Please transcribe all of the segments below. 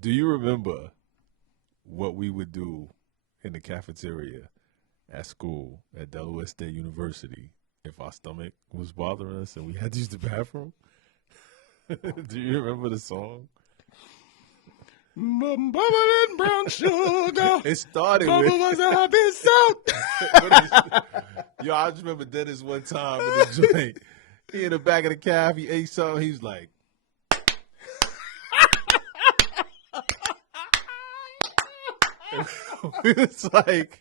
Do you remember what we would do in the cafeteria at school at Delaware State University if our stomach was bothering us and we had to use the bathroom? Do you remember the song? Bubbling brown sugar. It started Bubba with... was a happy soul. Yo, I just remember Dennis one time in the joint. He in the back of the caf, he ate something, he was like... It's like,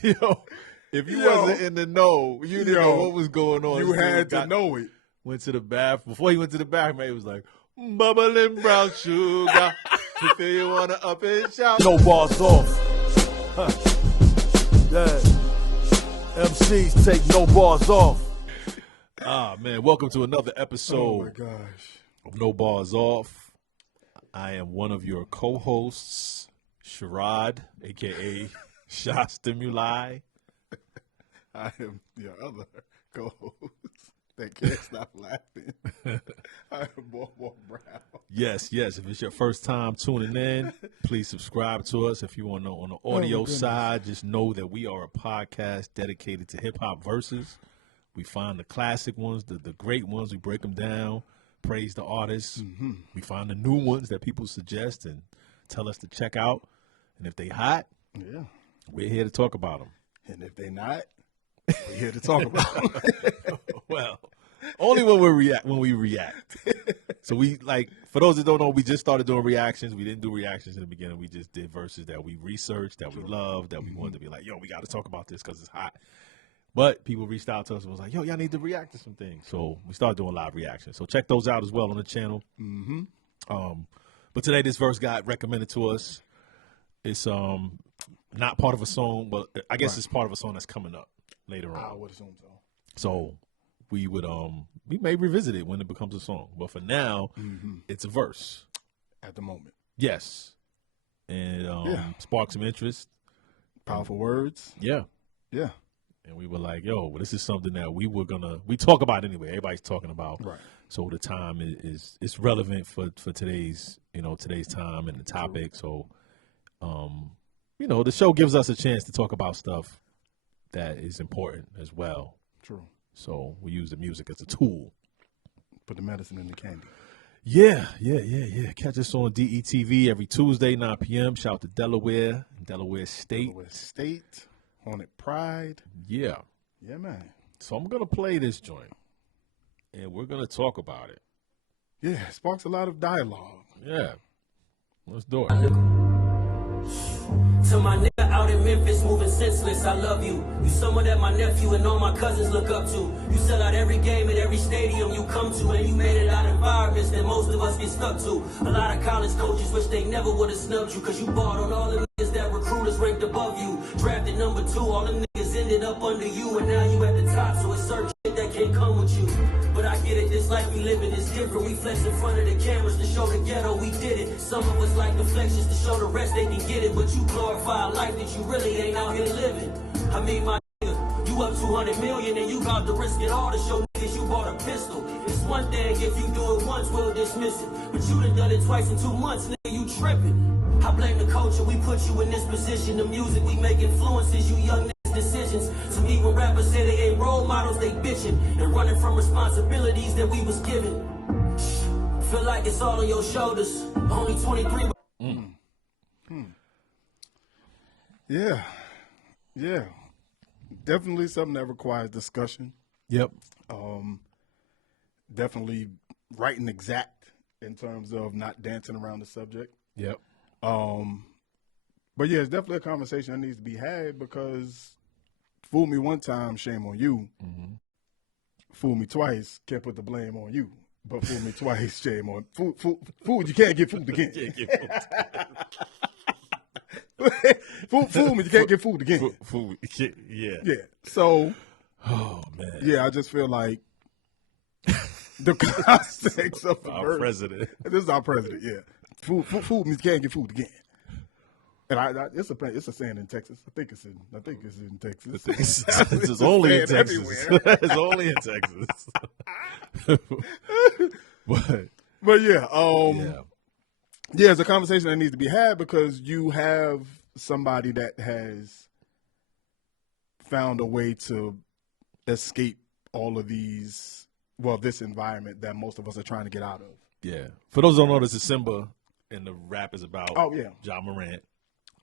yo, if you wasn't in the know, you didn't know what was going on. You had to know it. Went to the bath. Before he went to the bathroom, he was like, bubbling brown sugar. You feel you want to up and shout. NoBarsOff. Huh. Yeah. MCs take no bars off. Ah, man, welcome to another episode Oh, my gosh. of NoBarsOff. I am one of your co-hosts, Sherrod, a.k.a. Shot Stimuli. I am your other co-host that can't stop laughing. I am Bobo Brown. Yes. If it's your first time tuning in, please subscribe to us. If you want to know on the audio side, just know that we are a podcast dedicated to hip-hop verses. We find the classic ones, the great ones. We break them down, praise the artists. Mm-hmm. We find the new ones that people suggest and tell us to check out. And if they hot, Yeah. we're here to talk about them. And if they not, we're here to talk about them. Well, only when we react. So we, like, for those that don't know, we just started doing reactions. We didn't do reactions in the beginning. We just did verses that we researched, that we loved, that we wanted to be like, yo, we got to talk about this because it's hot. But people reached out to us and was like, yo, y'all need to react to some things. So we started doing live reactions. So check those out as well on the channel. Mm-hmm. But today this verse got recommended to us. It's not part of a song, but I guess it's part of a song that's coming up later on. I would assume so. So we would we may revisit it when it becomes a song. But for now, it's a verse. At the moment. Yes. And sparked some interest. Powerful words. Yeah. Yeah. And we were like, yo, well, this is something that we talk about anyway. Everybody's talking about. Right. So the time is it's relevant for today's time and the topic. So the show gives us a chance to talk about stuff that is important as well. True. So we use the music as a tool. Put the medicine in the candy. Yeah. Catch us on DETV every Tuesday, 9 p.m. Shout out to Delaware State. Delaware State. Haunted Pride. Yeah. Yeah, man. So I'm going to play this joint, and we're going to talk about it. Yeah, sparks a lot of dialogue. Yeah. Let's do it. To my nigga out in Memphis, moving senseless, I love you. You someone that my nephew and all my cousins look up to. You sell out every game at every stadium you come to, and you made it out environments that most of us get stuck to. A lot of college coaches wish they never would have snubbed you, cause you bought on all the niggas that recruiters ranked above you. Drafted number 2, all them niggas ended up under you, and now you at the top, so it's certain shit that can't come with you. But I get it, this life we living is different. We flex in front of the cameras to show the ghetto we did it. Some of us like the flexes to show the rest they can get it, but you glorify a life that you really ain't out here living. I mean, my nigga, you up 200 million and you got to risk it all to show niggas you bought a pistol. It's one thing if you do it once, we'll dismiss it, but you done done it twice in 2 months, nigga, you tripping. I blame the culture, we put you in this position. The music we make influences you young niggas' decisions. To me, when rappers say they ain't role models, they bitching and running from responsibilities that we was given. Feel like it's all on your shoulders. Only 23. Yeah. Definitely something that requires discussion. Yep. Definitely writing exact in terms of not dancing around the subject. Yep. But yeah, it's definitely a conversation that needs to be had because fool me one time, shame on you. Mm-hmm. Fool me twice, can't put the blame on you. But fool me twice, shame on fool. You can't get fooled again. Fool me, you can't get fooled again. Fool. Yeah. Yeah. So, oh man. Yeah, I just feel like the context of the our president. This is our president. Yeah. Fool me, you can't get fooled again. And it's a saying in Texas. I think it's in Texas. It's only in Texas. It's only in Texas. But yeah. Yeah, it's a conversation that needs to be had because you have somebody that has found a way to escape all of these, this environment that most of us are trying to get out of. Yeah. For those who don't know, this is Symba, and the rap is about Ja Morant.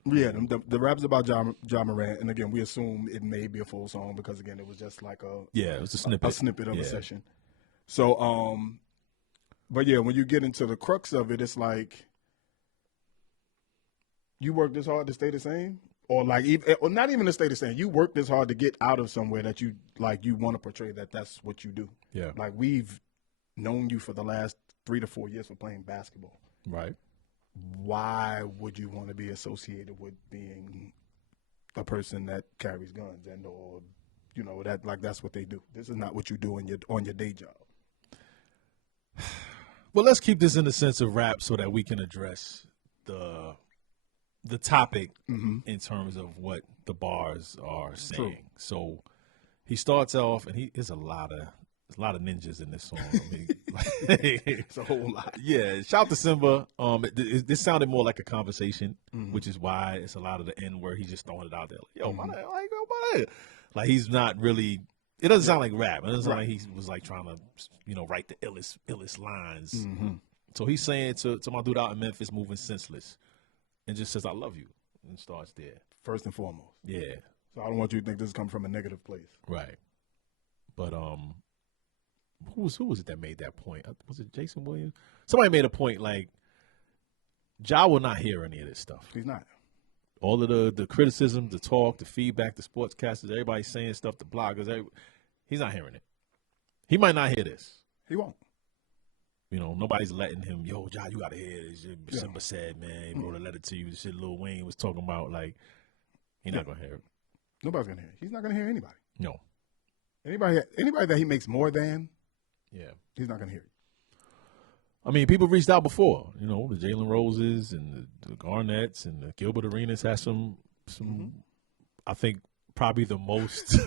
Yeah, the rap is about Ja Morant, and again, we assume it may be a full song because again, it was just like it was a snippet, of a session. So, but yeah, when you get into the crux of it, it's like you work this hard to stay the same, or not even to stay the same. You work this hard to get out of somewhere that you want to portray that's what you do. Yeah, like we've known you for the last 3 to 4 years for playing basketball. Right. Why would you want to be associated with being a person that carries guns or that's what they do? This is not what you do on your day job. Well, let's keep this in the sense of rap so that we can address the topic in terms of what the bars are saying. True. So he starts off, and there's a lot of ninjas in this song. I mean, it's a whole lot. Yeah, shout to Symba. This sounded more like a conversation, which is why it's a lot of the end where he's just throwing it out there. Like he's not really. It doesn't sound like rap. It doesn't sound like he was like trying to, write the illest lines. Mm-hmm. So he's saying to my dude out in Memphis, moving senseless, and just says, "I love you," and starts there. First and foremost. Yeah. So I don't want you to think this is coming from a negative place. Right. But who was it that made that point? Was it Jason Williams? Somebody made a point like Ja will not hear any of this stuff. He's not. All of the criticism, the talk, the feedback, the sportscasters, everybody saying stuff, the bloggers, he's not hearing it. He might not hear this. He won't. Nobody's letting him, Ja, you got to hear this. Symba said, man, he wrote a letter to you. The shit Lil Wayne was talking about, like, he's not going to hear it. Nobody's going to hear it. He's not going to hear anybody. No. Anybody that he makes more than, he's not going to hear it. I mean, people reached out before, the Jalen Roses and the Garnetts and the Gilbert Arenas had some I think probably the most.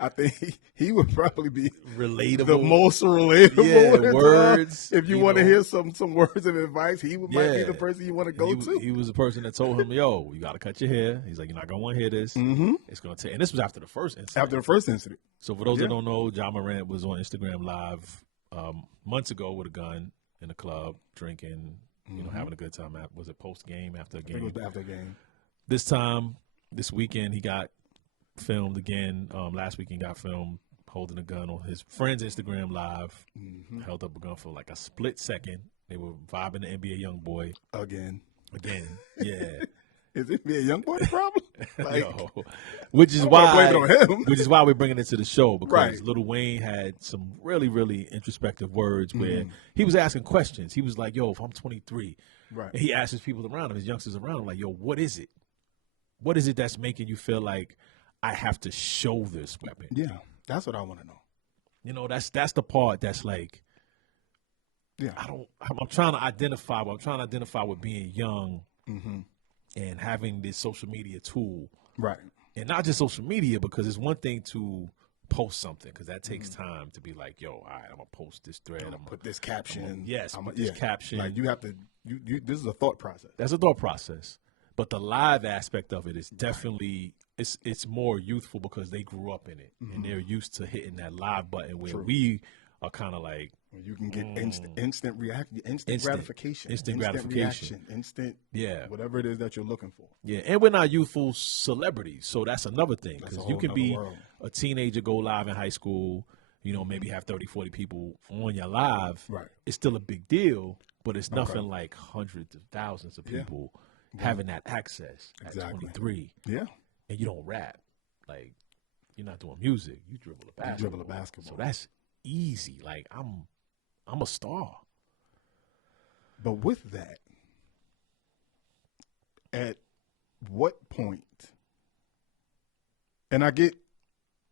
I think he would probably be relatable. The most relatable words. If you want to hear some words of advice, he might be the person you want to go to. He was the person that told him, "Yo, you got to cut your hair." He's like, "You're not gonna want to hear this. Mm-hmm. It's gonna take." And this was after the first incident. After the first incident. So for those that don't know, Ja Morant was on Instagram Live months ago with a gun in the club, drinking, having a good time. Was it post game, after a game? I think it was after a game. This weekend, he got filmed again. Last weekend, got filmed holding a gun on his friend's Instagram Live. Held up a gun for like a split second. They were vibing the NBA YoungBoy again. Yeah. Is it NBA YoungBoy problem? No. Which is why we're bringing it to the show, because Lil Wayne had some really, really introspective words where he was asking questions. He was like, "Yo, if I'm 23," and he asked his people around him, his youngsters around him, like, "Yo, what is it? What is it that's making you feel like I have to show this weapon?" Yeah, that's what I want to know. That's the part that's like, yeah, I'm trying to identify. I'm trying to identify with being young. And having this social media tool, right? And not just social media, because it's one thing to post something, because that takes time to be like, "Yo, all right, I'm gonna post this thread. I'm gonna put this caption. Put this caption." Like you have to. This is a thought process. That's a thought process. But the live aspect of it is definitely it's more youthful because they grew up in it and they're used to hitting that live button where we are kind of like. You can get instant gratification, instant whatever it is that you're looking for. Yeah, and we're not youthful celebrities, so that's another thing, because you can be a teenager, go live in high school, maybe have 30, 40 people on your live. Right, it's still a big deal, but it's nothing like hundreds of thousands of people having that access at 23. Yeah, and you don't rap, like you're not doing music, you dribble a basketball. So that's easy. Like I'm a star. But with that, at what point, and I get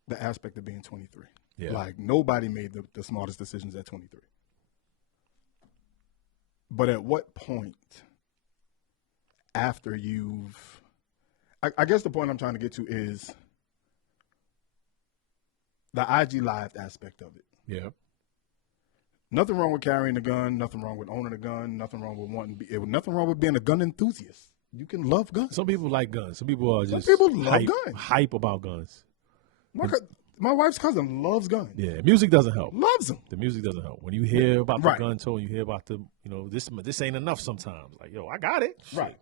the aspect of being 23. Yeah. Like nobody made the smartest decisions at 23. But at what point after I guess the point I'm trying to get to is the IG Live aspect of it. Yeah. Nothing wrong with carrying a gun. Nothing wrong with owning a gun. Nothing wrong with nothing wrong with being a gun enthusiast. You can love guns. Some people like guns. Some people are just love guns. Hype about guns. My wife's cousin loves guns. Yeah, music doesn't help. Loves them. The music doesn't help. When you hear about the Right. gun toy, you hear about this ain't enough sometimes. Like, yo, I got it. Right.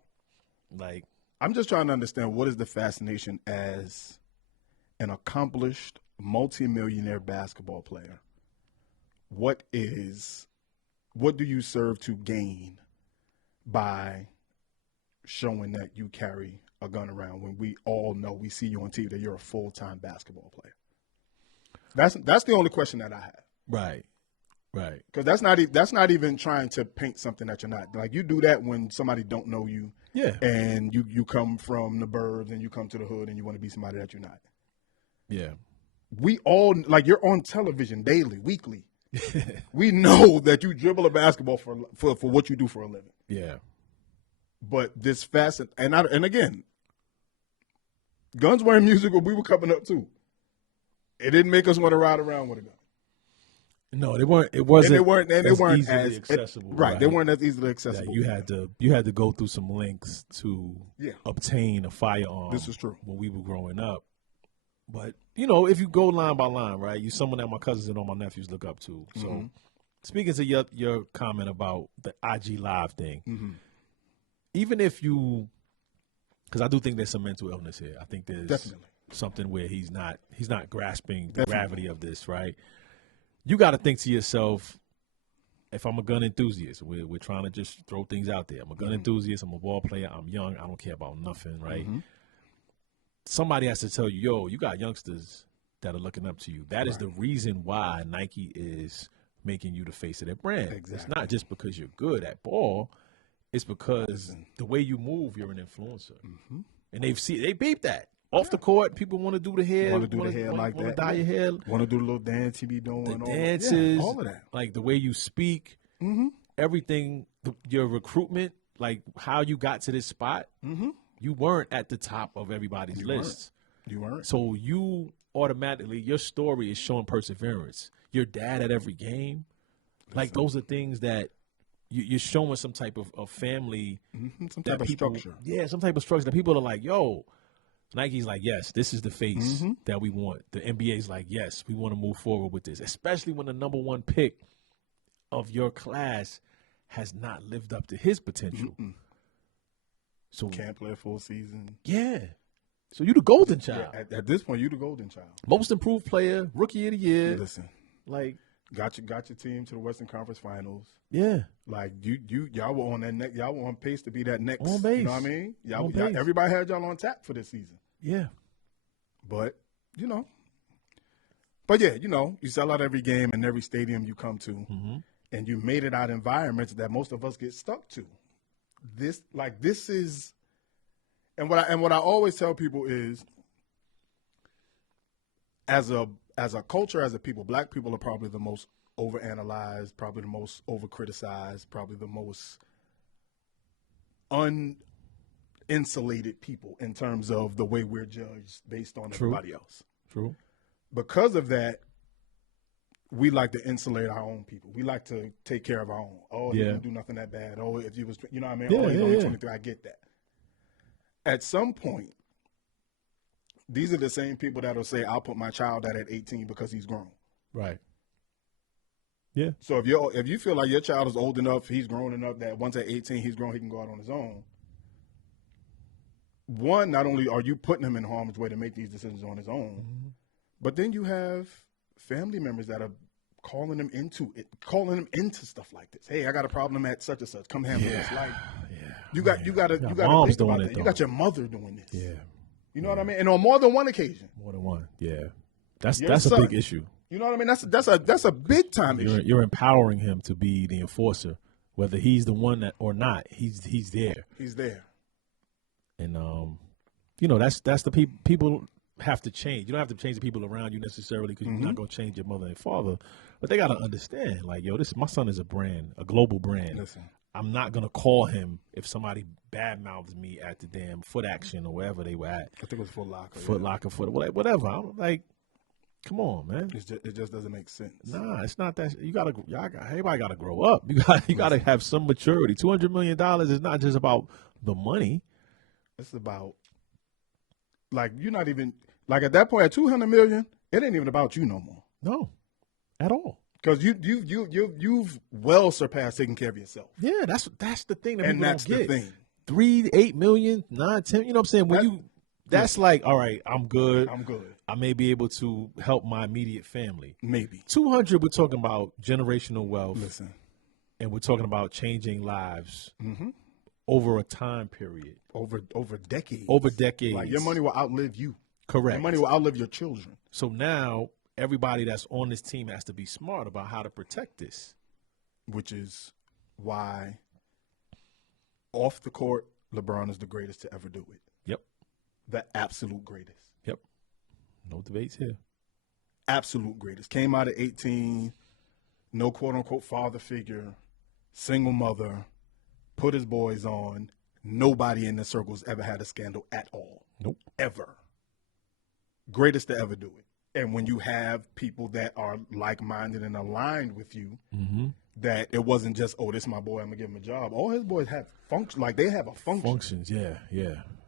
Like, I'm just trying to understand what is the fascination as an accomplished multimillionaire basketball player. What do you serve to gain by showing that you carry a gun around when we all know, we see you on TV, that you're a full-time basketball player? That's the only question that I have. right. Because that's not even trying to paint something that you're not. Like, you do that when somebody don't know you. Yeah. And you come from the burbs and you come to the hood and you want to be somebody that you're not. Yeah. We all, like, you're on television daily, weekly. We know that you dribble a basketball for what you do for a living. Yeah. But this and again, guns weren't music when we were coming up too. It didn't make us want to ride around with a gun. No, they weren't. It wasn't. They weren't easily as accessible. Right. They weren't as easily accessible. Yeah, you had to go through some lengths to obtain a firearm. This is true. When we were growing up. But, if you go line by line, right, you're someone that my cousins and all my nephews look up to. So, speaking to your comment about the IG Live thing, even if because I do think there's some mental illness here. I think there's Definitely something where he's not grasping the gravity of this, right? You got to think to yourself, if I'm a gun enthusiast, we're trying to just throw things out there. I'm a gun enthusiast. I'm a ball player. I'm young. I don't care about nothing, right? Somebody has to tell you, yo, you got youngsters that are looking up to you. That is the reason why Nike is making you the face of their brand. Exactly. It's not just because you're good at ball. It's because the way you move, you're an influencer. And they beep that. Off the court, people want to do the hair. Want to do the hair like that. Want to dye your hair. Want to do the little dance he be doing. The dances. All of that. Like the way you speak. Everything, your recruitment, like how you got to this spot. You weren't at the top of everybody's list. You weren't. So you automatically, your story is showing perseverance. Your dad at every game. Like those are things that you're showing some type of family. Some type of structure. Yeah, some type of structure that people are like, yo, Nike's like, yes, this is the face that we want. The NBA's like, yes, we want to move forward with this, especially when the number one pick of your class has not lived up to his potential. So Can't play a full season. Yeah. So you the golden child. Yeah, at this point, you the golden child. Most improved player, rookie of the year. Listen, like got your team to the Western Conference Finals. Yeah. Like y'all were on that next. Y'all were on pace to be that next. On base. You know what I mean? On base. Everybody had y'all on tap for this season. Yeah. But But yeah, you sell out every game and every stadium you come to, and you made it out environments that most of us get stuck to. This is, and what I always tell people is, as a culture, as a people, black people are probably the most overanalyzed, probably the most overcriticized, probably the most uninsulated people in terms of the way we're judged based on everybody else. True. Because of that, we like to insulate our own people. We like to take care of our own. Oh, he didn't do nothing that bad. Oh, if he was, you know what I mean? He's only 23. I get that. At some point, these are the same people that'll say, I'll put my child out at 18 because he's grown. Right. Yeah. So if you feel like your child is old enough, he's grown enough that once at 18 he's grown, he can go out on his own. One, not only are you putting him in harm's way to make these decisions on his own, but then you have family members that are calling him into stuff like this. Hey, I got a problem at such and such. Come handle this. Like, you got to think about that. You got your mother doing this. Yeah. You know what I mean? And on more than one occasion. More than one. Yeah. That's a big issue. You know what I mean? That's a big time issue. You're empowering him to be the enforcer, whether he's the one that or not. He's there. He's there. And that's the people have to change. You don't have to change the people around you necessarily because you're not going to change your mother and father, but they got to understand, like, yo, my son is a brand, a global brand. Listen, I'm not going to call him if somebody badmouths me at the damn Foot Action or wherever they were at. I think it was Foot Locker. Foot Locker, whatever. I'm like, Come on, man. It just doesn't make sense. Nah, it's not that. Everybody got to grow up. You got to have some maturity. $200 million is not just about the money. It's about, like, you're not even, like, at that point, at $200 million, it ain't even about you no more. No, at all. Because you've well surpassed taking care of yourself. Yeah, that's the thing that And people that's don't the get. thing. 3, 8 million, 9, 10. You know what I'm saying? That's like, all right, I'm good. I'm good. I may be able to help my immediate family. Maybe. 200, we're talking about generational wealth. Listen. And we're talking about changing lives over a time period. Over decades. Over decades. Like, your money will outlive you. Correct. Your money will outlive your children. So now everybody that's on this team has to be smart about how to protect this. Which is why off the court, LeBron is the greatest to ever do it. Yep. The absolute greatest. Yep. No debates here. Absolute greatest. Came out at 18, no quote-unquote father figure, single mother, put his boys on. Nobody in the circles ever had a scandal at all. Nope. Ever. Greatest to ever do it. And when you have people that are like-minded and aligned with you, that it wasn't just, oh, this is my boy, I'm going to give him a job. All his boys have function. Like, they have a function. Functions, yeah.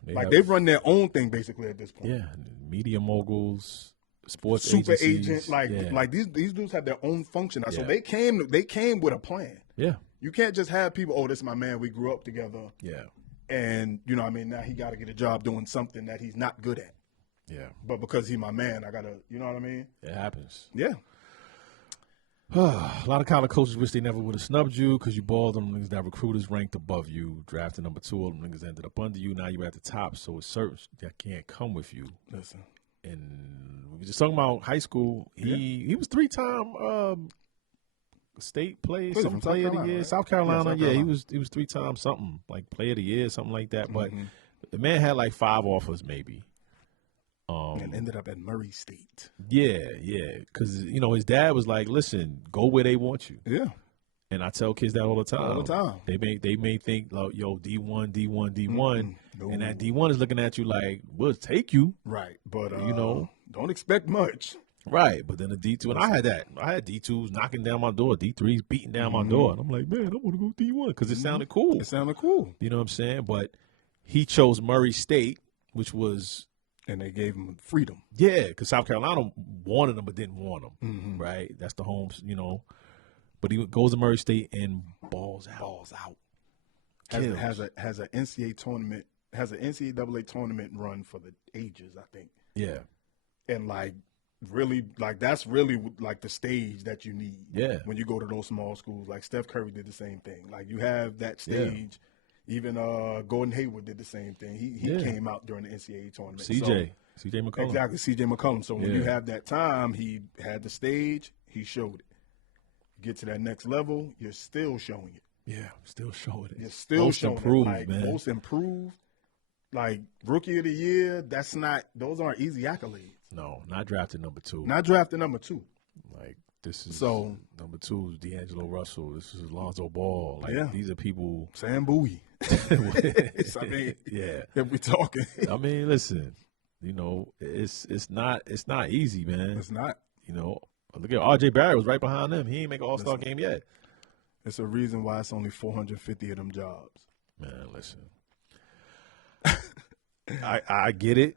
They run their own thing, basically, at this point. Yeah, media moguls, sports super agencies. agent, like these dudes have their own function. So Yeah. they came with a plan. Yeah. You can't just have people, oh, this is my man, we grew up together. Yeah. And, you know what I mean, now he got to get a job doing something that he's not good at. Yeah. But because he's my man, I got to, you know what I mean? It happens. Yeah. A lot of college coaches wish they never would have snubbed you because you balled them niggas that recruiters ranked above you. Drafted number 2, all them niggas ended up under you. Now you're at the top, so it's certain that can't come with you. Listen. And we were just talking about high school. He was 3-time state player, Was he something from South player of the Carolina, year. right? South Carolina, South yeah, Carolina. he was 3-time something, like player of the year, something like that. But the man had like 5 offers maybe. And ended up at Murray State. Yeah, because his dad was like, "Listen, go where they want you." Yeah. And I tell kids that all the time. All the time. They may think, like, yo, D1, No. and that D1 is looking at you like, we'll take you. Right. But, don't expect much. Right, but then the D2, and I had that. I had D2s knocking down my door, D3s beating down my door. And I'm like, man, I want to go D1 because it sounded cool. It sounded cool. You know what I'm saying? But he chose Murray State, which was... And they gave him freedom. Yeah, because South Carolina wanted him but didn't want him, right? That's the home, But he goes to Murray State and balls out. Has a NCAA tournament, has an NCAA tournament run for the ages, I think. Yeah. And like really, like that's really like the stage that you need. Yeah. When you go to those small schools, like Steph Curry did the same thing. Like you have that stage. Yeah. Even Gordon Hayward did the same thing. He came out during the NCAA tournament. CJ McCollum. Exactly, CJ McCollum. So when you have that time, he had the stage, he showed it. Get to that next level, you're still showing it. Yeah, still showing it. You're still most showing improved, it. Like, man. most improved. Like rookie of the year, those aren't easy accolades. No, not drafted number 2. Not drafted number 2. Like this is So number 2 is D'Angelo Russell. This is Lonzo Ball. Like Yeah. these are people. Sam Bowie. I mean, Yeah. if we talking, I mean, listen. It's not easy, man. it's not. Look at R.J. Barrett was right behind them. He ain't make an All-Star game yet. It's a reason why it's only 450 of them jobs. Man, listen. I get it.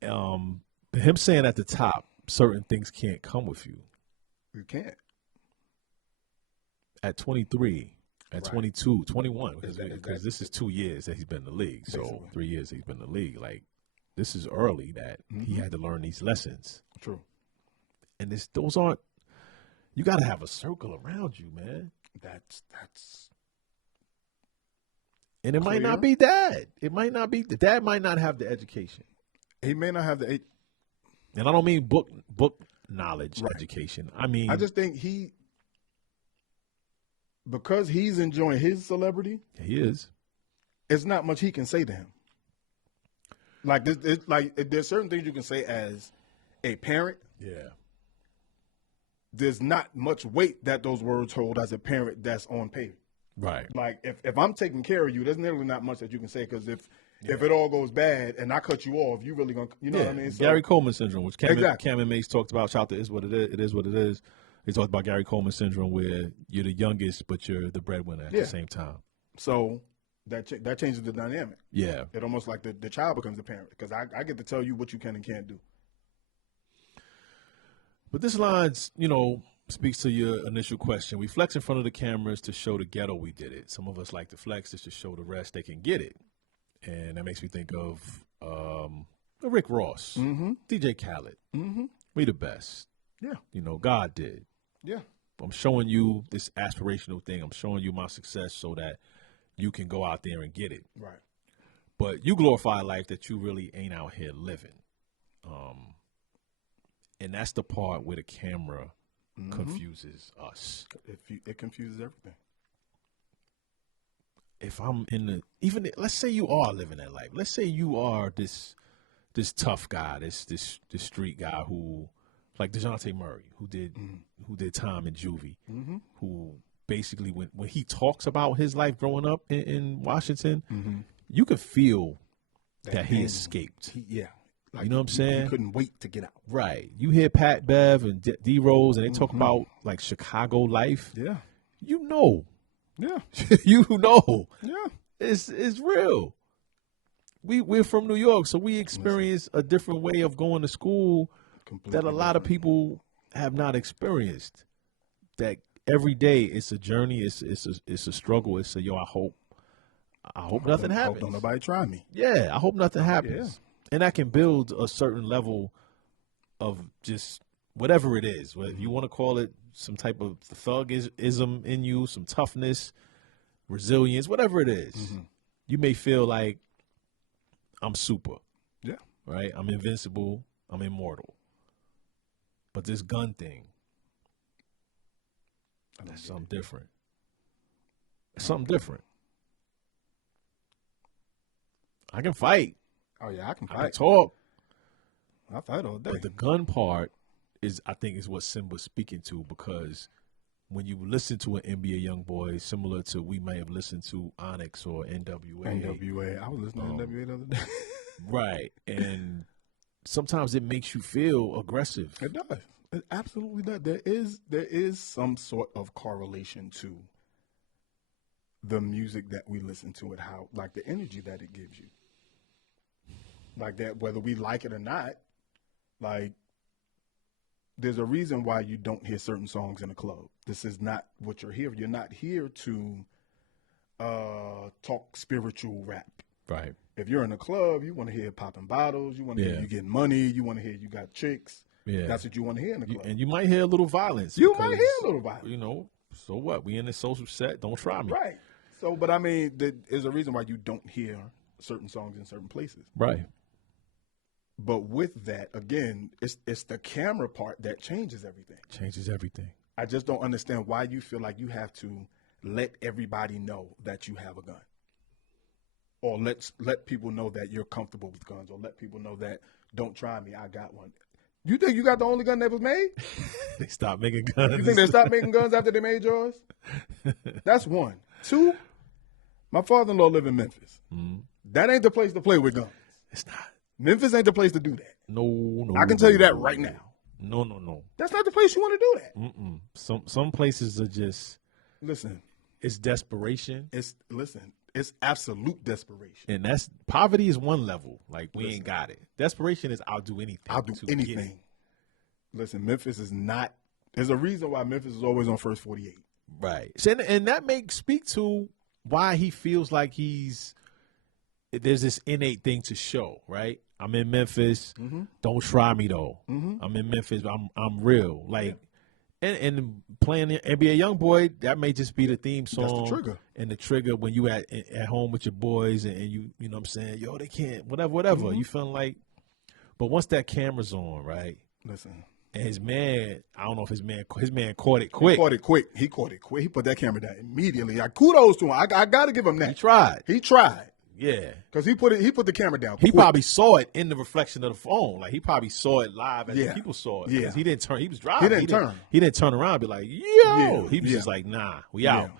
Him saying at the top, certain things can't come with you. You can't. At 23, at Right. 22, 21, because Exactly. this is 2 years that he's been in the league. So Basically. 3 years he's been in the league. Like, this is early that he had to learn these lessons. True. And those aren't, you got to have a circle around you, man. That's And it might Clear. not be dad. It might not be, the dad might not have the education. he may not have the. And I don't mean book knowledge Right. education. I mean, I just think because he's enjoying his celebrity, he is. it's not much he can say to him. Like there's certain things you can say as a parent. Yeah. There's not much weight that those words hold as a parent that's on paper. Right. Like if I'm taking care of you, there's literally not much that you can say because If it all goes bad and I cut you off, you really gonna, you know what I mean? So, Gary Coleman syndrome, which Cam Exactly. and Mace talked about. Shout out to Is What It Is. It Is What It Is. They talked about Gary Coleman syndrome, where you're the youngest, but you're the breadwinner at the same time. So that changes the dynamic. Yeah. It almost like the child becomes the parent because I get to tell you what you can and can't do. But this line's, speaks to your initial question. We flex in front of the cameras to show the ghetto we did it. Some of us like to flex just to show the rest they can get it. And that makes me think of Rick Ross, DJ Khaled. We the best. Yeah. God did. Yeah. I'm showing you this aspirational thing. I'm showing you my success so that you can go out there and get it. Right. But you glorify a life that you really ain't out here living. And that's the part where the camera confuses us. It confuses everything. If I'm let's say you are living that life. Let's say you are this tough guy, this street guy who, like DeJounte Murray, who did time in juvie, who basically when he talks about his life growing up in Washington, you could feel that he escaped. Like, you know what I'm saying? He couldn't wait to get out. Right. You hear Pat Bev and D Rose, and they talk about like Chicago life. Yeah. You know. Yeah. You know. Yeah. It's real. We're from New York, so we experience a different way of going to school that a lot of people have not experienced. That every day it's a journey, it's a struggle. It's I hope nothing happens. Don't nobody try me. Yeah, I hope nothing happens. Yeah. And that can build a certain level of just whatever it is. Whether you want to call it some type of thugism in you, some toughness, resilience, whatever it is. You may feel like I'm super. Yeah. Right? I'm invincible. I'm immortal. But this gun thing, that's something different. It's something different. I can fight. Oh yeah, I can I can fight. talk. I fight all day. But the gun part I think is what Symba's speaking to, because when you listen to an NBA Youngboy, similar to we may have listened to Onyx or NWA. NWA. I was listening to NWA the other day. Right. And sometimes it makes you feel aggressive. It does. It absolutely does. There is some sort of correlation to the music that we listen to and how, like, the energy that it gives you. Like that, whether we like it or not, like, there's a reason why you don't hear certain songs in a club. This is not what you're here. You're not here to talk spiritual rap. Right. If you're in a club, you want to hear popping bottles. You want to hear you getting money. You want to hear you got chicks. Yeah. That's what you want to hear in the club. And you might hear a little violence. You might hear a little violence. So what? We in this social set. Don't try me. Right. So, but I mean, there's a reason why you don't hear certain songs in certain places. Right. But with that, again, it's the camera part that changes everything. Changes everything. I just don't understand why you feel like you have to let everybody know that you have a gun. Or let people know that you're comfortable with guns, or let people know that don't try me, I got one. You think you got the only gun that was made? They stopped making guns. You think they stopped making guns after they made yours? That's one. Two, my father-in-law live in Memphis. That ain't the place to play with guns. It's not. Memphis ain't the place to do that. No. I can tell you that right now. No. That's not the place you want to do that. Some places are just. Listen. It's desperation. It's absolute desperation. And that's poverty is one level. Like we ain't got it. Desperation is I'll do anything. I'll do anything. Listen, Memphis is not. There's a reason why Memphis is always on first 48. Right. And that may speak to why he feels like there's this innate thing to show, right? I'm in Memphis. Don't try me though. I'm in Memphis. I'm real. Like, and playing the NBA Youngboy, that may just be the theme song. That's the trigger. And the trigger when you at home with your boys and you know what I'm saying, yo, they can't, whatever. You feeling like, but once that camera's on, right? Listen. And his man, I don't know if his man caught it quick. He caught it quick. He put that camera down immediately. Kudos to him. I got to give him that. He tried. Yeah, because he put the camera down. He probably saw it in the reflection of the phone. Like he probably saw it live as the people saw it. Yeah, he didn't turn. He was driving. He didn't turn around and be like, "Yo," he was just like, "Nah, we out."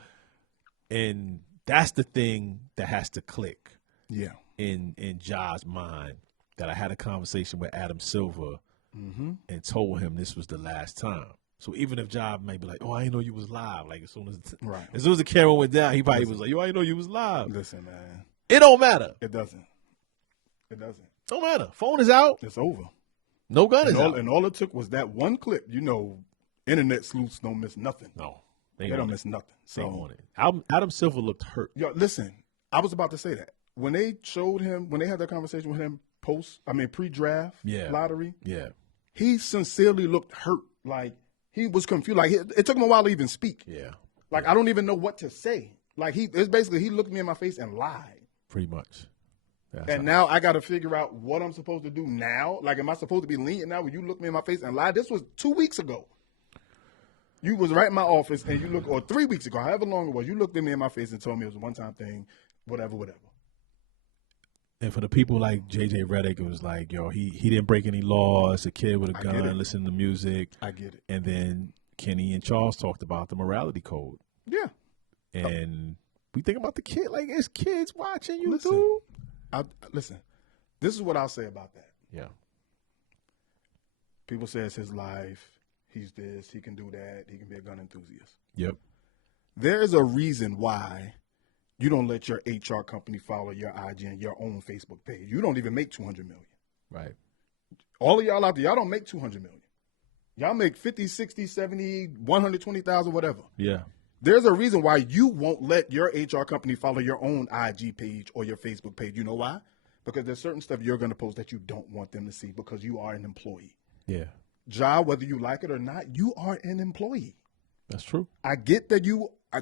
And that's the thing that has to click. Yeah, in Ja's mind that I had a conversation with Adam Silver and told him this was the last time. So even if Ja may be like, "Oh, I didn't know you was live," like as soon as the camera went down, he probably was like, "Yo, I didn't know you was live." Listen, man. It don't matter. It doesn't. It doesn't. Don't matter. Phone is out. It's over. No gun is out. And all it took was that one clip. You know, internet sleuths don't miss nothing. No. They don't miss nothing. They So on it. Adam Silver looked hurt. Yo, listen, I was about to say that. When they showed him, when they had that conversation with him pre-draft lottery, he sincerely looked hurt. Like, he was confused. Like, it took him a while to even speak. Yeah. Like, I don't even know what to say. Like, it's basically, he looked me in my face and lied. Pretty much. And now I got to figure out what I'm supposed to do now. Like, am I supposed to be lenient now when you look me in my face and lie? This was 2 weeks ago. You was right in my office and you look, or 3 weeks ago, however long it was, you looked at me in my face and told me it was a one-time thing, whatever. And for the people like JJ Redick, it was like, yo, he didn't break any laws. A kid with a gun, listening to music. I get it. And then Kenny and Charles talked about the morality code. Yeah. And we think about the kid, like it's kids watching you, Listen. dude. Listen, this is what I'll say about that. Yeah. People say it's his life. He's this. He can do that. He can be a gun enthusiast. Yep. There is a reason why you don't let your HR company follow your IG and your own Facebook page. You don't even make $200 million. Right. All of y'all out there, y'all don't make $200 million. Y'all make 50, 60, 70, 120,000, whatever. Yeah. There's a reason why you won't let your HR company follow your own IG page or your Facebook page. You know why? Because there's certain stuff you're going to post that you don't want them to see because you are an employee. Yeah. Ja, whether you like it or not, you are an employee. That's true. I get that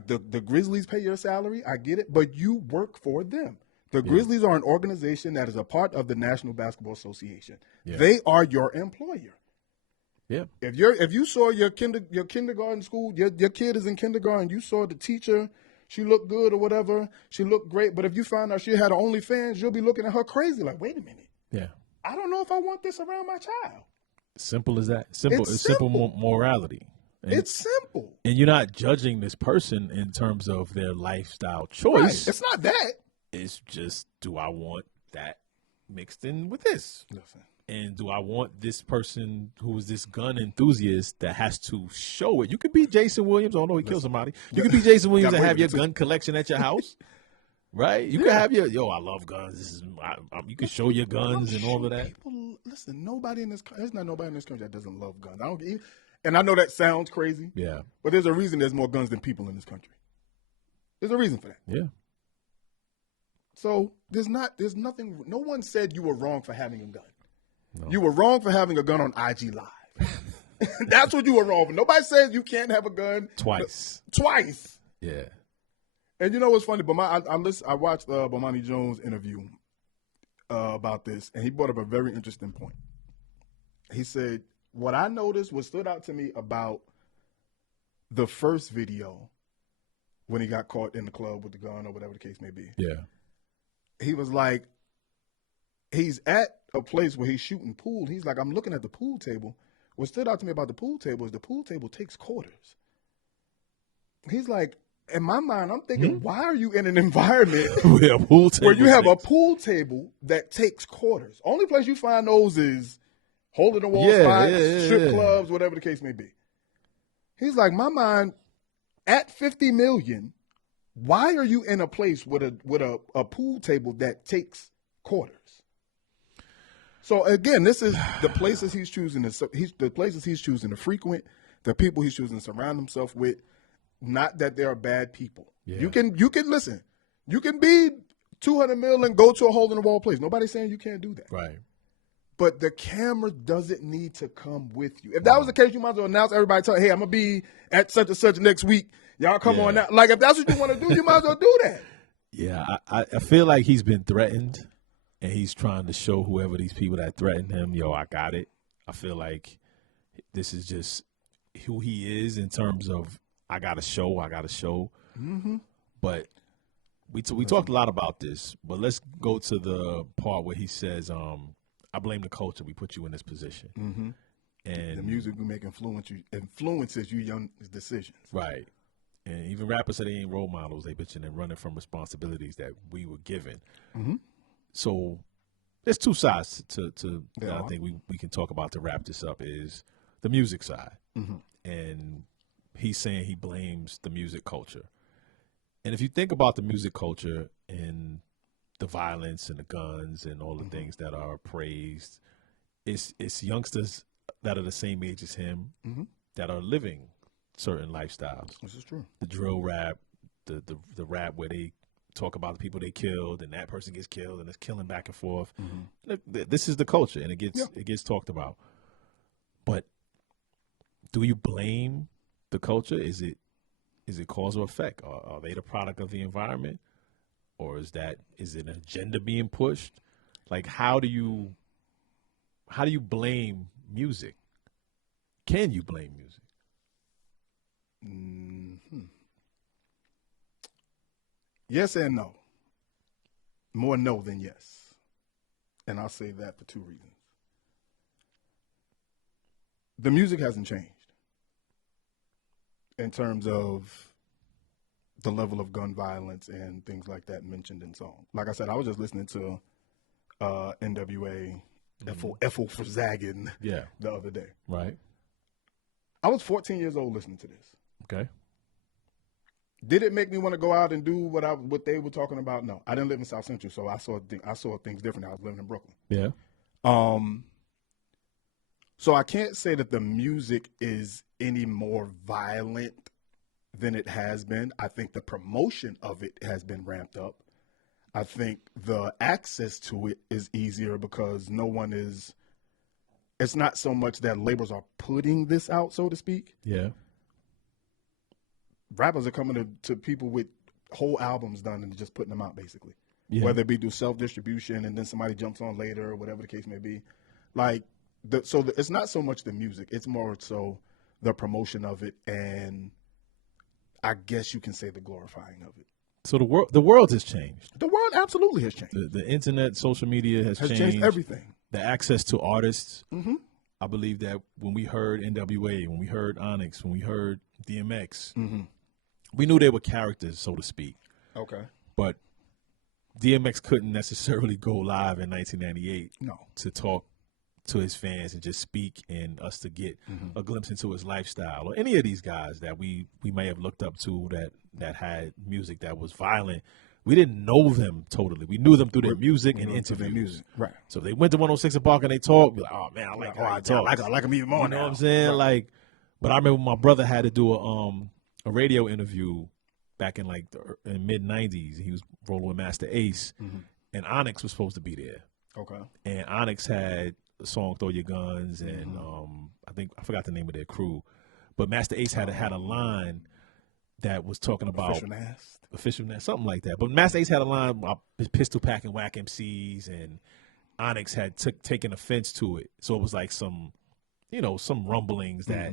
the Grizzlies pay your salary. I get it, but you work for them. The Grizzlies are an organization that is a part of the National Basketball Association. Yeah. They are your employer. Yeah. If you saw your kindergarten school, your kid is in kindergarten, you saw the teacher, she looked good or whatever, she looked great, but if you found out she had an OnlyFans, you'll be looking at her crazy like, wait a minute. Yeah. I don't know if I want this around my child. Simple as that. It's simple morality. It's simple. And you're not judging this person in terms of their lifestyle choice. Right. It's not that. It's just, do I want that mixed in with this? Listen. And do I want this person who is this gun enthusiast that has to show it? You could be Jason Williams, although he killed somebody. You could be Jason Williams and have your gun collection at your house, right? You could have I love guns. This is you can show your guns and all of that. People, listen, there's not nobody in this country that doesn't love guns. And I know that sounds crazy. Yeah. But there's a reason there's more guns than people in this country. There's a reason for that. Yeah. So there's nothing. No one said you were wrong for having a gun. No. You were wrong for having a gun on IG Live. That's what you were wrong for. Nobody says you can't have a gun twice. Yeah. And you know what's funny? I watched Bomani Jones' interview about this, and he brought up a very interesting point. He said, what I noticed, what stood out to me about the first video when he got caught in the club with the gun or whatever the case may be. Yeah. He was like, he's at a place where he's shooting pool. He's like, I'm looking at the pool table. What stood out to me about the pool table is the pool table takes quarters. He's like, in my mind, I'm thinking, why are you in an environment where you have a pool table that takes quarters? Only place you find those is hole in the wall spots, strip clubs, whatever the case may be. He's like, my mind, at $50 million, why are you in a place with a pool table that takes quarters? So again, this is the places he's choosing to frequent, the people he's choosing to surround himself with. Not that they are bad people. Yeah. You can listen. You can be $200 million and go to a hole in the wall place. Nobody's saying you can't do that. Right. But the camera doesn't need to come with you. If that was the case, you might as well announce everybody. Hey, I'm gonna be at such and such next week. Y'all come on now. Like if that's what you want to do, you might as well do that. Yeah, I feel like he's been threatened. And he's trying to show whoever these people that threaten him, I got it. I feel like this is just who he is in terms of I got to show. Mm-hmm. But we talked a lot about this. But let's go to the part where he says, I blame the culture. We put you in this position. Mm-hmm. And the music we make influences you young decisions. Right. And even rappers say they ain't role models. They bitching and running from responsibilities that we were given. Mm-hmm. So there's two sides to that Yeah. I think we can talk about to wrap this up is the music side. And he's saying he blames the music culture. And if you think about the music culture and the violence and the guns and all the things that are praised, it's youngsters that are the same age as him that are living certain lifestyles. This is true. The drill rap, the rap where they talk about the people they killed and that person gets killed and it's killing back and forth. This is the culture and it gets talked about. But do you blame the culture? Is it cause or effect? Are they the product of the environment? Or is it an agenda being pushed? Like how do you blame music? Can you blame music? Yes and no. More no than yes. And I'll say that for two reasons. The music hasn't changed in terms of the level of gun violence and things like that mentioned in song. Like I said, I was just listening to NWA, Effel for Zagging the other day. Right. I was 14 years old listening to this. Okay. Did it make me want to go out and do what they were talking about? No. I didn't live in South Central, so I saw things different. I was living in Brooklyn. Yeah. So I can't say that the music is any more violent than it has been. I think the promotion of it has been ramped up. I think the access to it is easier because it's not so much that labels are putting this out, so to speak. Yeah. Rappers are coming to people with whole albums done and just putting them out, basically. Yeah. Whether it be through self-distribution and then somebody jumps on later or whatever the case may be. It's not so much the music. It's more so the promotion of it and I guess you can say the glorifying of it. So the world has changed. The world absolutely has changed. The internet, social media has changed everything. The access to artists. I believe that when we heard NWA, when we heard Onyx, when we heard DMX, we knew they were characters, so to speak. Okay. But DMX couldn't necessarily go live in 1998 to talk to his fans and just speak and us to get a glimpse into his lifestyle, or any of these guys that we may have looked up to that had music that was violent. We didn't know them totally. We knew them through their music and interviews. Right. So if they went to 106 and Park and they talked, be like, oh man, I like how he talks. I like him even more. You know what I'm saying? Right. Like, but I remember my brother had to do a radio interview back in like the mid '90s. He was rolling with Master Ace, and Onyx was supposed to be there. Okay. And Onyx had the song "Throw Your Guns" and I forgot the name of their crew, but Master Ace had a line that was talking about official nest, something like that. But Master Ace had a line about pistol packing whack MCs, and Onyx had taken offense to it. So it was like some rumblings that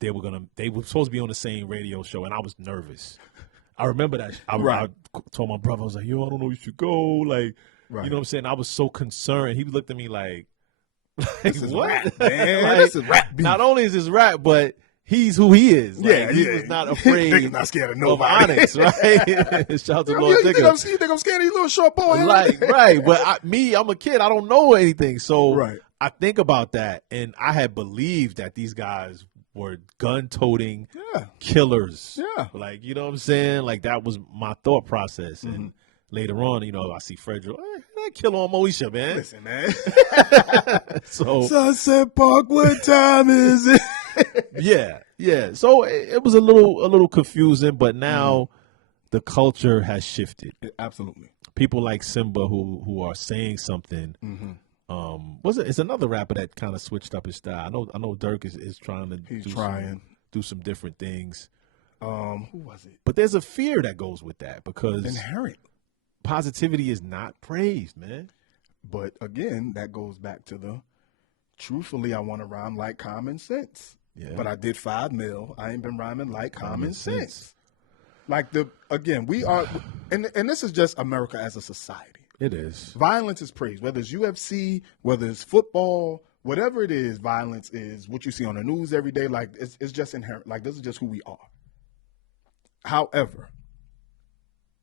they were supposed to be on the same radio show, and I was nervous. I remember that. I told my brother, I was like, yo, I don't know, you should go. Like, you know what I'm saying? I was so concerned. He looked at me like this is what? Rap, man. Like, this is rap beef. Not only is this rap, but he's who he is. Like, he was not afraid. He's not scared of nobody. Onyx, right? Shout out to Lord you think I'm scared of these little short boys? Like, right. But I'm a kid. I don't know anything. So I think about that, and I had believed that these guys were gun-toting killers. Yeah. Like, you know what I'm saying? Like, that was my thought process. And later on, I see Frederick, kill on Moesha, man. Listen, man. So Sunset Park, what time is it? Yeah. So it was a little confusing, but now the culture has shifted. Absolutely. People like Symba who are saying something. It's another rapper that kind of switched up his style. I know Dirk is trying to do some different things. Who was it? But there's a fear that goes with that because inherent positivity is not praised, man. But again, that goes back to truthfully, I want to rhyme like common sense. Yeah. But I did 5 mil. I ain't been rhyming like common sense. Like we are, and this is just America as a society. It is. Violence is praised, whether it's UFC, whether it's football, whatever it is, violence is what you see on the news every day. Like, it's just inherent. Like, this is just who we are. However,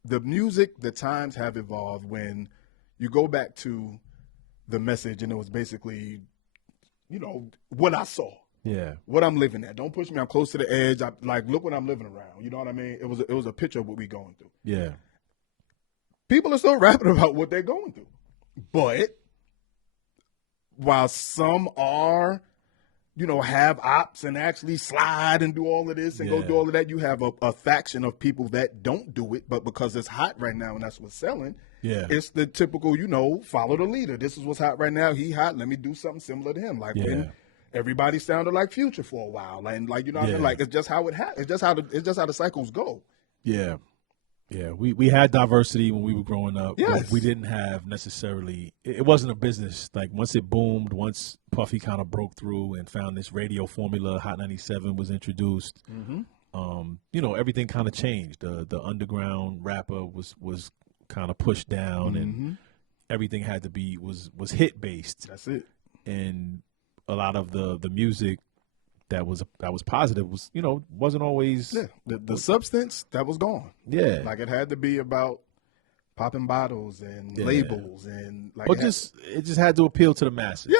the music, the times have evolved when you go back to the message, and it was basically, what I saw. Yeah. What I'm living at. Don't push me. I'm close to the edge. Look what I'm living around. You know what I mean? It was a picture of what we going through. Yeah. People are still rapping about what they're going through. But while some are, have ops and actually slide and do all of this and go do all of that, you have a faction of people that don't do it, but because it's hot right now and that's what's selling, it's the typical, follow the leader. This is what's hot right now. He hot. Let me do something similar to him. When everybody sounded like Future for a while, and what I mean? Like, it's just how it happens. It's just how the cycles go. Yeah. Yeah, we had diversity when we were growing up. Yes. But we didn't have necessarily – it wasn't a business. Like, once it boomed, once Puffy kind of broke through and found this radio formula, Hot 97 was introduced, everything kind of changed. The underground rapper was kind of pushed down, and everything had to be – was hit-based. That's it. And a lot of the music that was positive was wasn't always the substance that was gone. Like, it had to be about popping bottles and labels and like it just had to appeal to the masses.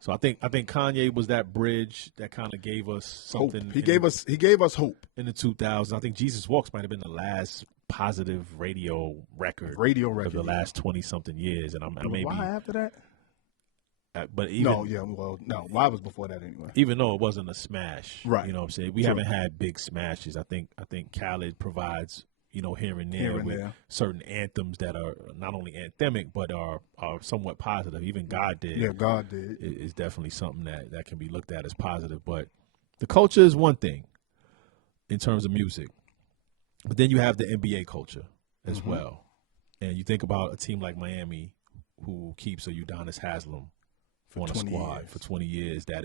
So I think Kanye was that bridge that kind of gave us something. Hope. He gave us hope in the 2000s. I think Jesus Walks might have been the last positive radio record of the last 20 something years, and I maybe why after that. But even why was before that anyway? Even though it wasn't a smash, right? You know what I'm saying? We haven't had big smashes. I think Khaled provides, here and there certain anthems that are not only anthemic but are somewhat positive. Even God did. Yeah, God did. Is definitely something that can be looked at as positive. But the culture is one thing in terms of music, but then you have the NBA culture as well. And you think about a team like Miami, who keeps a Udonis Haslem on a squad for 20 years. That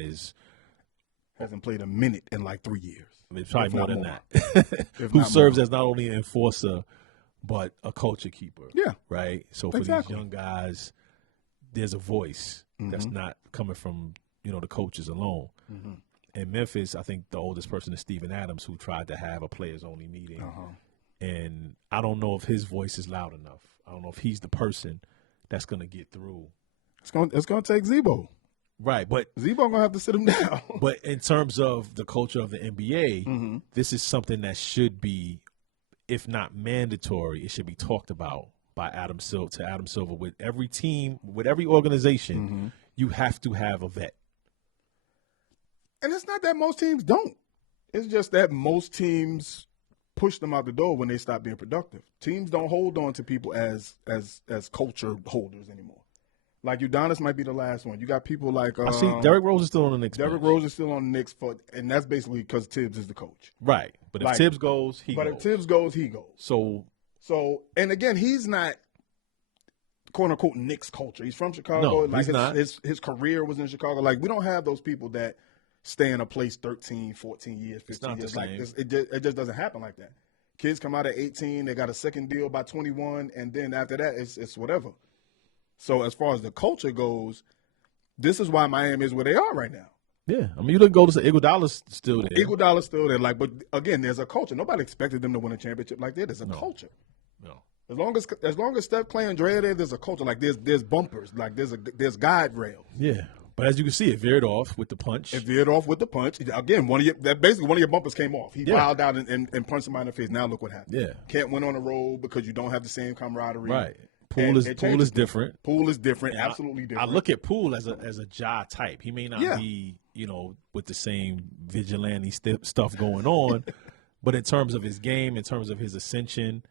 hasn't played a minute in like 3 years. It's probably more than that. Who serves as not only an enforcer but a culture keeper. Yeah. Right? So for these young guys, there's a voice that's not coming from, the coaches alone. In Memphis, I think the oldest person is Steven Adams, who tried to have a players-only meeting. And I don't know if his voice is loud enough. I don't know if he's the person that's going to get through. It's gonna take Zebo. Right, but Zebo gonna have to sit him down. But in terms of the culture of the NBA, this is something that should be, if not mandatory, it should be talked about by Adam Silver. With every team, with every organization, you have to have a vet. And it's not that most teams don't. It's just that most teams push them out the door when they stop being productive. Teams don't hold on to people as culture holders anymore. Like, Udonis might be the last one. You got people like I see Derrick Rose is still on the Knicks. Derrick Rose is still on the Knicks, and that's basically because Tibbs is the coach. Right. But if Tibbs goes, he goes. But if Tibbs goes, he goes. So and again, he's not quote unquote Knicks culture. He's from Chicago. No, like he's not. His career was in Chicago. Like, we don't have those people that stay in a place 13, 14 years, 15 years. Like, it just doesn't happen like that. Kids come out at 18, they got a second deal by 21, and then after that, it's whatever. So as far as the culture goes, this is why Miami is where they are right now. Yeah, I mean, you look go to Iguodala's still there. Iguodala's still there. Like, but again, there's a culture. Nobody expected them to win a championship like that. There's a culture. No. As long as Steph, Clay, and Dre are there's a culture. Like, there's bumpers. Like, there's guide rails. Yeah, but as you can see, it veered off with the punch. Again, one of your bumpers came off. He wilded out and punched somebody in the face. Now look what happened. Yeah, can't win on the road because you don't have the same camaraderie. Right. Poole is different. Poole is different. And absolutely different. I look at Poole as a Ja type. He may not be, with the same vigilante stuff going on, but in terms of his game, in terms of his ascension,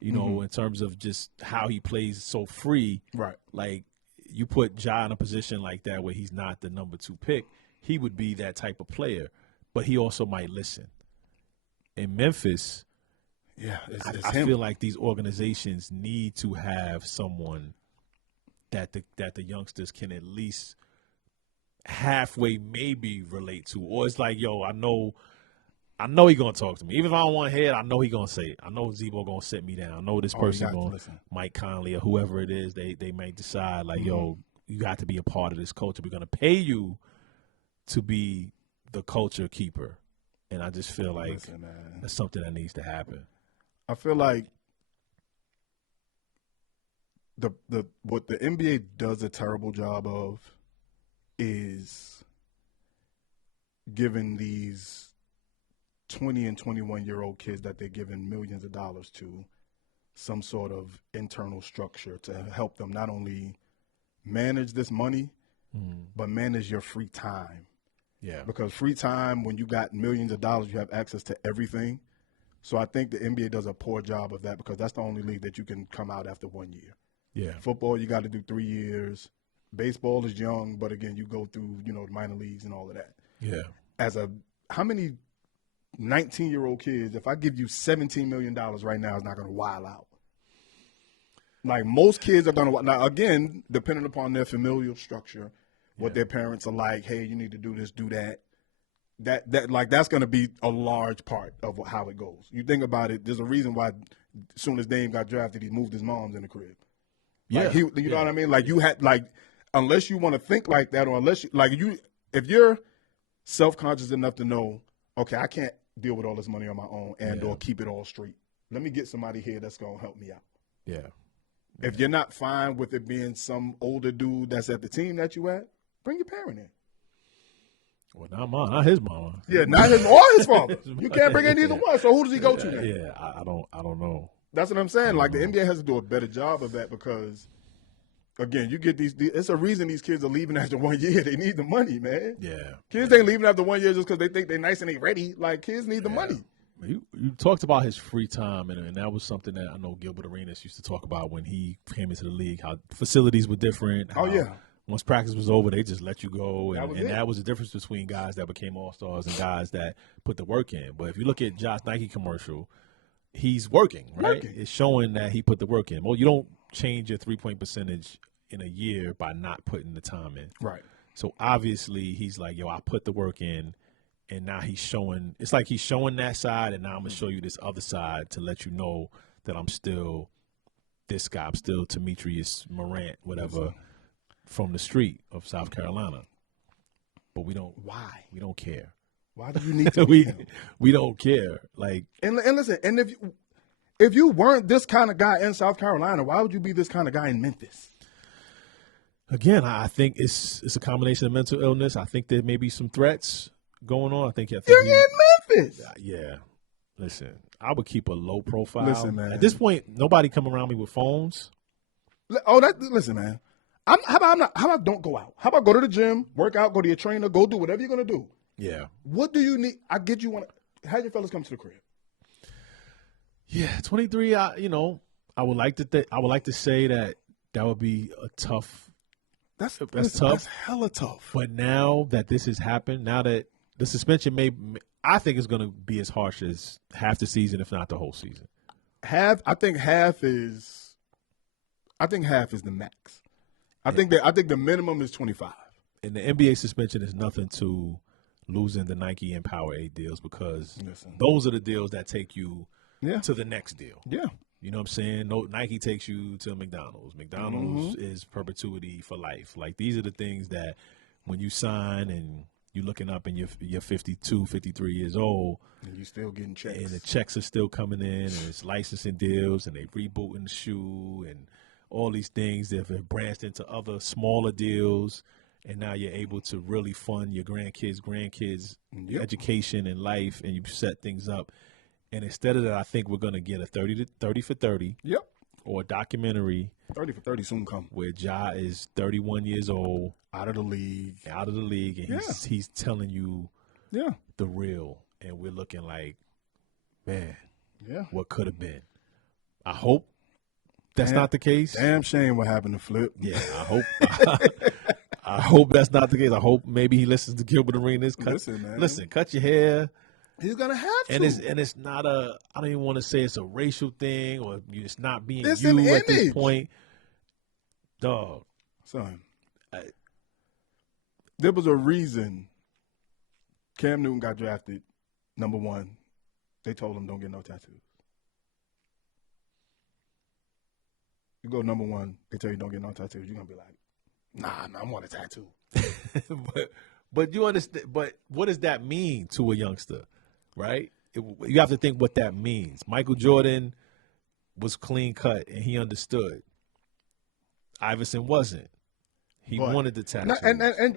in terms of just how he plays so free, right? Like, you put Ja in a position like that where he's not the number 2 pick, he would be that type of player, but he also might listen. In Memphis, I feel like these organizations need to have someone that the youngsters can at least halfway maybe relate to, or it's like, yo, I know he gonna talk to me. Even if I don't want to hear it, I know he gonna say it. I know Zebo gonna sit me down. I know this person gonna, Mike Conley or whoever it is, they might decide like, yo, you got to be a part of this culture. We're gonna pay you to be the culture keeper, and I just feel like that's something that needs to happen. I feel like what the NBA does a terrible job of is giving these 20 and 21-year-old kids that they're giving millions of dollars to some sort of internal structure to help them not only manage this money, but manage your free time. Yeah. Because free time, when you got millions of dollars, you have access to everything. So I think the NBA does a poor job of that because that's the only league that you can come out after 1 year. Yeah. Football, you got to do 3 years. Baseball is young, but again, you go through, the minor leagues and all of that. Yeah. How many 19-year-old kids, if I give you $17 million right now, is not going to wild out? Like most kids are going to, now again, depending upon their familial structure, what their parents are like, hey, you need to do this, do that. That's going to be a large part of how it goes. You think about it, there's a reason why as soon as Dame got drafted, he moved his mom's in the crib. Like you know what I mean? Like you had, unless you want to think like that, or unless if you're self-conscious enough to know, okay, I can't deal with all this money on my own or keep it all straight. Let me get somebody here that's going to help me out. Yeah. If you're not fine with it being some older dude that's at the team that you at, bring your parent in. Well, not his mama. Yeah, not his or his father. You can't bring in either one. So who does he go to then? Yeah, I don't know. That's what I'm saying. Like the NBA has to do a better job of that because, again, you get these. It's a reason these kids are leaving after 1 year. They need the money, man. Yeah. Kids ain't leaving after 1 year just because they think they're nice and they ready. Like kids need the money. You talked about his free time, and that was something that I know Gilbert Arenas used to talk about when he came into the league, how facilities were different. Once practice was over, they just let you go. And that was the difference between guys that became all-stars and guys that put the work in. But if you look at Josh Nike commercial, he's working, right? It's showing that he put the work in. Well, you don't change your three-point percentage in a year by not putting the time in. Right. So obviously he's like, yo, I put the work in. And now he's showing – it's like he's showing that side, and now I'm going to show you this other side to let you know that I'm still this guy. I'm still Demetrius Morant, whatever, from the street of South Carolina. But we don't – why? We don't care. Why do you need to we don't care. Like and listen, and if you weren't this kind of guy in South Carolina, why would you be this kind of guy in Memphis? Again, I think it's a combination of mental illness. I think there may be some threats going on. I think you're in Memphis. Yeah. Listen, I would keep a low profile. Listen, man. At this point, nobody come around me with phones. Listen, man. How about don't go out? How about go to the gym, work out, go to your trainer, go do whatever you're gonna do. Yeah. What do you need? I get you have your fellas come to the crib. Yeah, 23. I would like to say that would be a tough. That's tough. That's hella tough. But now that this has happened, now that the suspension I think it's going to be as harsh as half the season, if not the whole season. I think half is the max. I think the minimum is 25. And the NBA suspension is nothing to losing the Nike and Powerade deals because those are the deals that take you to the next deal. Yeah. You know what I'm saying? No, Nike takes you to McDonald's. McDonald's is perpetuity for life. Like these are the things that when you sign and you're looking up and you're 52, 53 years old. And you still getting checks. And the checks are still coming in and it's licensing deals and they rebooting the shoe and all these things that have branched into other smaller deals. And now you're able to really fund your grandkids' education and life, and you set things up. And instead of that, I think we're going to get a 30 for 30 or a documentary. 30 for 30 soon come. Where Ja is 31 years old. Out of the league. And he's telling you the real. And we're looking like, man, what could have been. I hope that's not the case. Damn shame what happened to Flip. Yeah, I hope. I hope that's not the case. I hope maybe he listens to Gilbert Arenas. Listen, cut your hair. He's gonna have to. And it's not I don't even want to say it's a racial thing or it's not being it's you an at image. This point. Dog. Son. There was a reason Cam Newton got drafted number 1. They told him don't get no tattoos. You go number 1, they tell you don't get no tattoos. You're gonna be like, Nah, I want a tattoo. but you understand. But what does that mean to a youngster, right? You have to think what that means. Michael Jordan was clean cut and he understood. Iverson wasn't. He wanted the tattoo.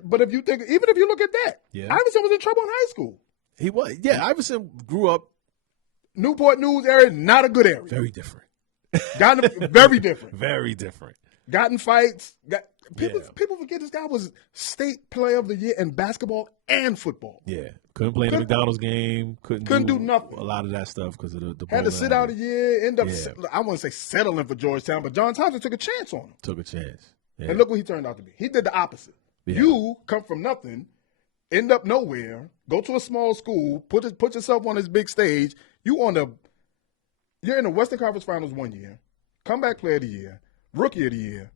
But if you think, even if you look at that, Iverson was in trouble in high school. He was. Yeah, Iverson grew up. Newport News area, not a good area. Very different. Very different. Very different. Got in fights. People forget this guy was state player of the year in basketball and football. Yeah. Couldn't play in the McDonald's game. Couldn't do nothing. A lot of that stuff because of the had to sit out a year, end up, I wouldn't say settling for Georgetown, but John Thompson took a chance on him. Took a chance. Yeah. And look what he turned out to be. He did the opposite. Yeah. You come from nothing, end up nowhere, go to a small school, put yourself on this big stage. You're in the Western Conference Finals 1 year, comeback player of the year, rookie of the year,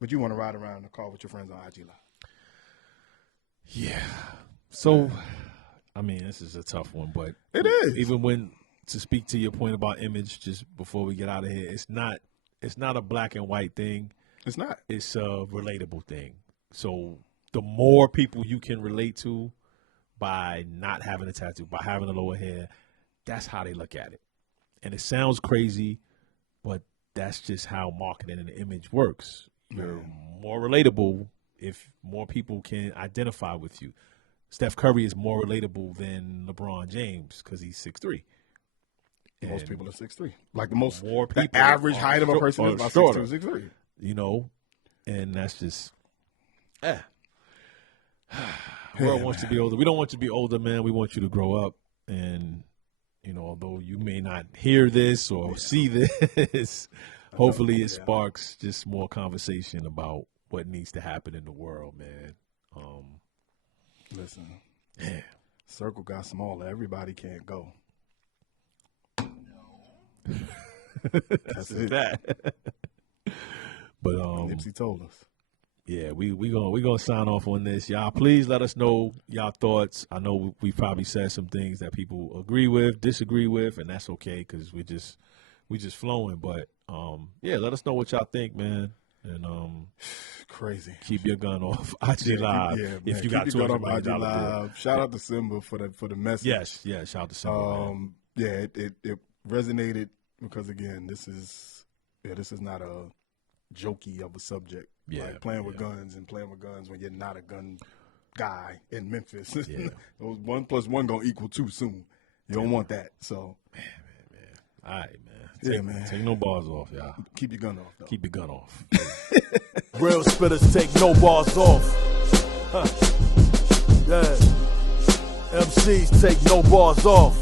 but you want to ride around in the car with your friends on IG Live. Yeah. So, I mean, this is a tough one, but it is. Even to speak to your point about image, just before we get out of here, it's not a black and white thing. It's not. It's a relatable thing. So the more people you can relate to by not having a tattoo, by having a lower hair, that's how they look at it. And it sounds crazy, but that's just how marketing and image works. You're more relatable if more people can identify with you. Steph Curry is more relatable than LeBron James because he's 6'3". Most people are 6'3". Like the people, average height of a person is about 6'2", 6'3". You know, and that's just, world wants to be older. We don't want you to be older, man. We want you to grow up. And, you know, although you may not hear this or see this, hopefully it sparks just more conversation about what needs to happen in the world, man. Listen, circle got smaller. Everybody can't go. That's it. But Nipsey told us. Yeah, we gonna sign off on this. Y'all, please let us know y'all thoughts. I know we probably said some things that people agree with, disagree with, and that's okay because we just flowing. But let us know what y'all think, man. And crazy. Keep your gun off IG Live. If you got $200 million. Shout out to Symba for the message. Yes, shout out to Symba. It resonated because again, this is not a jokey of a subject. Yeah, like playing with guns when you're not a gun guy in Memphis. Yeah. 1 + 1 gonna equal 2 soon. You don't want that. So man. All right, man. Take no bars off, y'all. Keep your gun off, though. Keep your gun off. Real spitters take no bars off. Huh. Yeah. MCs take no bars off.